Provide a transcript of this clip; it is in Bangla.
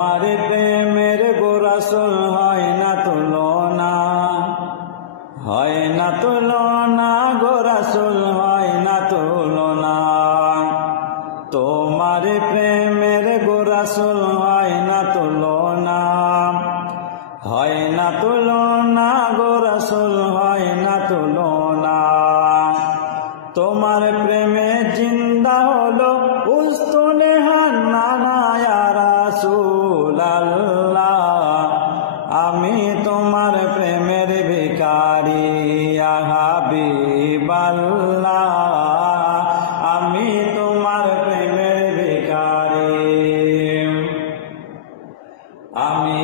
তোমার প্রেমের গো রাসূল হয় না তুলনা, হয় না তুলনা গো রাসূল হয় না তুলনা। তোমার প্রেমের গো রাসূল হয় না তুলনা, হয় না তুলনা গো রাসূল হয় না তুলনা। তোমার প্রেমে জিন্দা হলো উস্তুনে হান্নানা ইয়া রাসূলাল্লাহ। আমি তোমার প্রেমের ভিখারি ইয়া হাবিবাল্লাহ। আমি তোমার প্রেমের ভিখারি, আমি